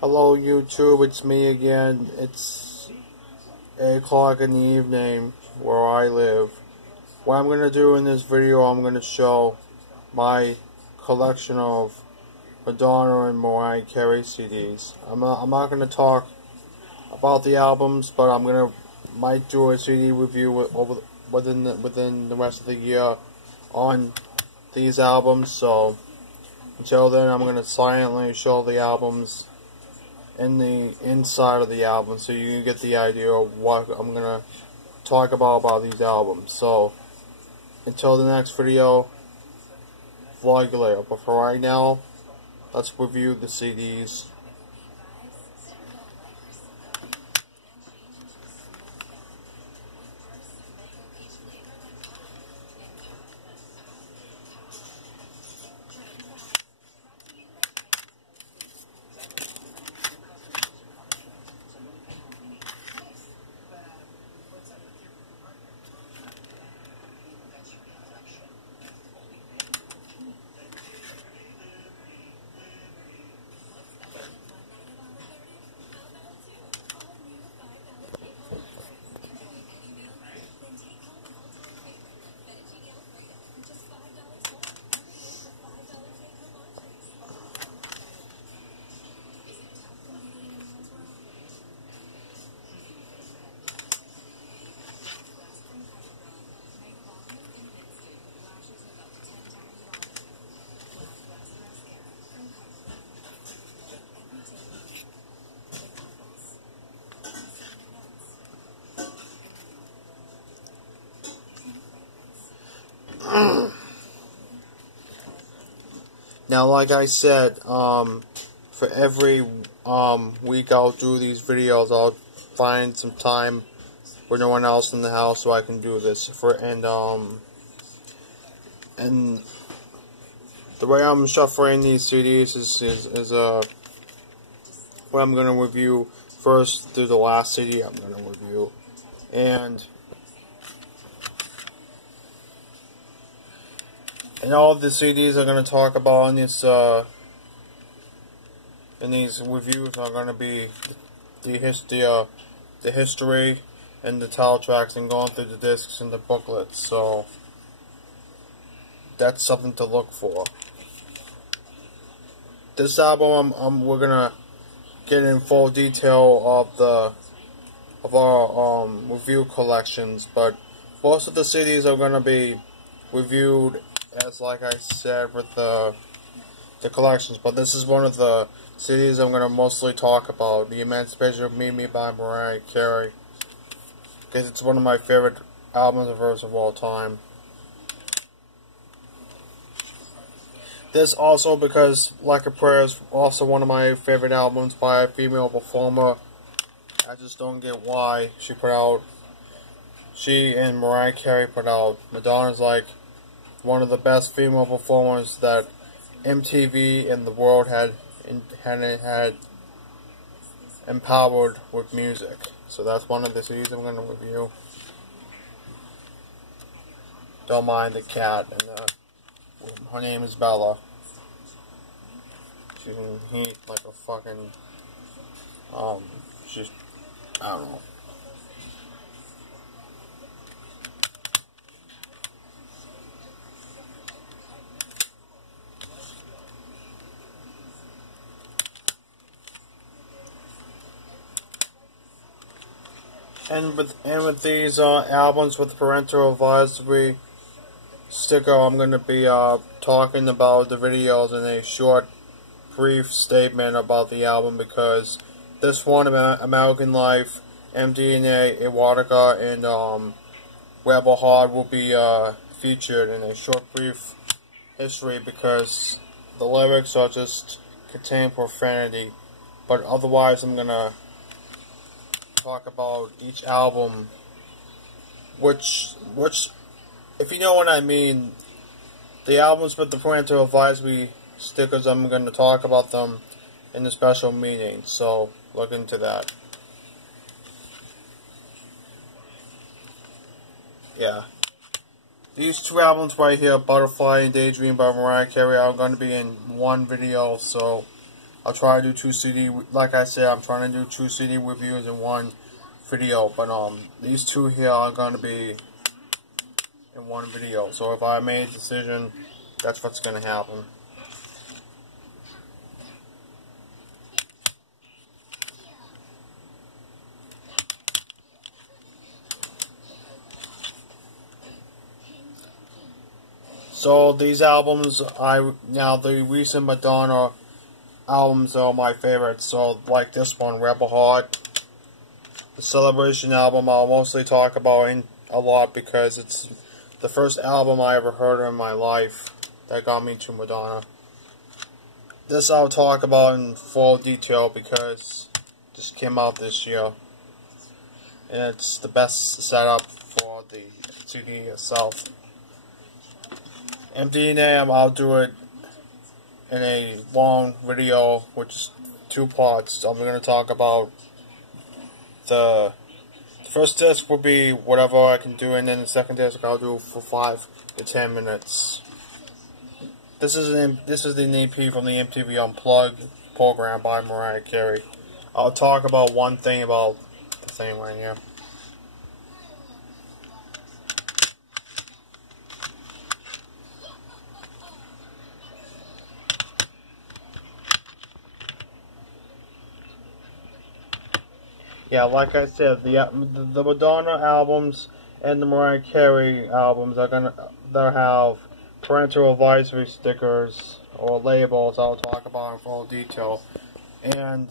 Hello YouTube, it's me again. It's 8 o'clock in the evening where I live. What I'm going to do in this video, I'm going to show my collection of Madonna and Mariah Carey CDs. I'm not going to talk about the albums, but might do a CD review within the rest of the year on these albums. So until then, I'm going to silently show the albums in the inside of the album, so you can get the idea of what I'm gonna talk about these albums. So until the next video, vlog you later. But for right now, let's review the CDs. Now, like I said, for every week I'll do these videos. I'll find some time with no one else in the house so I can do this. And the way I'm shuffling these CDs is what I'm gonna review first through the last CD I'm gonna review, and all of the CDs I'm going to talk about in these reviews are going to be the history and the title tracks, and going through the discs and the booklets. So that's something to look for. This album, we're gonna get in full detail of our review collections, but most of the CDs are going to be reviewed as, like I said, with the collections. But this is one of the CDs I'm going to mostly talk about, The Emancipation of Me by Mariah Carey, because it's one of my favorite albums of hers of all time. This also because Like a Prayer is also one of my favorite albums by a female performer. I just don't get why she and Mariah Carey put out. Madonna's like one of the best female performers that MTV and the world had empowered with music. So that's one of the CDs I'm going to review. Don't mind the cat, and her name is Bella. She's in heat like a fucking, she's, I don't know. And with these albums with parental advisory sticker, I'm going to be talking about the videos in a short, brief statement about the album, because this one, American Life, MDNA, Erotica, and Rebel Heart will be featured in a short, brief history, because the lyrics are just contain profanity. But otherwise, I'm going to talk about each album, which, if you know what I mean, the albums with the parental advisory stickers, I'm going to talk about them in the special meeting, so look into that. Yeah. These two albums right here, Butterfly and Daydream by Mariah Carey, are going to be in one video, so I'll try to do 2 CD, like I said, I'm trying to do 2 CD reviews in one video, but these 2 here are going to be in one video. So if I made a decision, that's what's going to happen. So these albums, now the recent Madonna albums are my favorites. So like this one, Rebel Heart, the Celebration album, I'll mostly talk about a lot because it's the first album I ever heard in my life that got me to Madonna. This I'll talk about in full detail because it just came out this year, and it's the best setup for the CD itself. MDNA, I'll do it in a long video, which is 2 parts. I'm going to talk about the first disc will be whatever I can do, and then the second disc I'll do for 5 to 10 minutes. This is the EP from the MTV Unplugged program by Mariah Carey. I'll talk about one thing about the thing right here. Yeah, like I said, the Madonna albums and the Mariah Carey albums they'll have parental advisory stickers or labels I'll talk about in full detail. And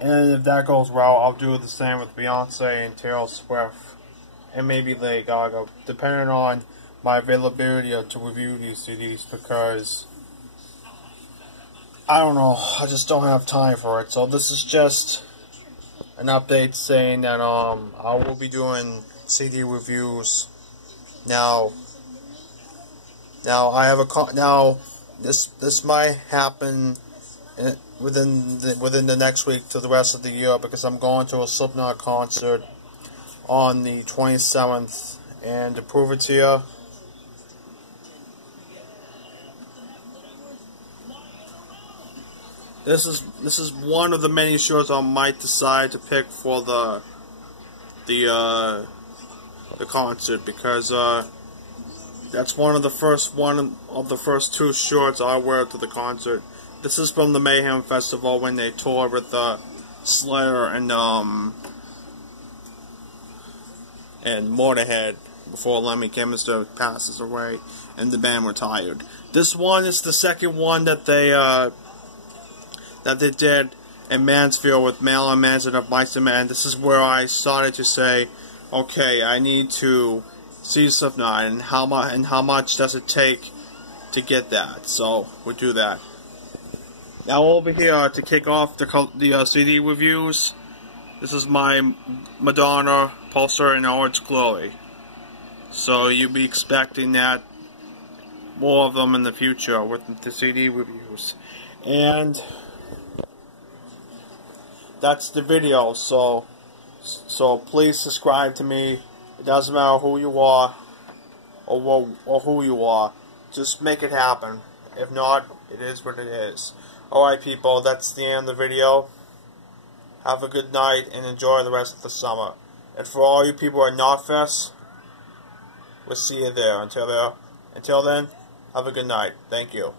if that goes well, I'll do the same with Beyonce and Taylor Swift and maybe Lady Gaga, depending on my availability to review these CDs, because I don't know, I just don't have time for it. So this is just an update saying that I will be doing CD reviews now. I have this might happen within the next week to the rest of the year, because I'm going to a Slipknot concert on the 27th, and to prove it to you, this is one of the many shirts I might decide to pick for the concert, because that's one of the first 2 shirts I wear to the concert. This is from the Mayhem Festival when they toured with Slayer and Motorhead before Lemmy Kilmister passes away and the band retired. This one is the second one that they did in Mansfield with Marilyn Manson of Mice and Men. This is where I started to say, okay, I need to see Slipknot, and how much does it take to get that? So we'll do that. Now over here to kick off the CD reviews, this is my Madonna Pulsar in all its glory. So you'll be expecting that, more of them in the future with the CD reviews. And that's the video, so please subscribe to me. It doesn't matter who you are or who you are. Just make it happen. If not, it is what it is. Alright people, that's the end of the video. Have a good night and enjoy the rest of the summer. And for all you people at Knotfest, we'll see you there. Until then, have a good night. Thank you.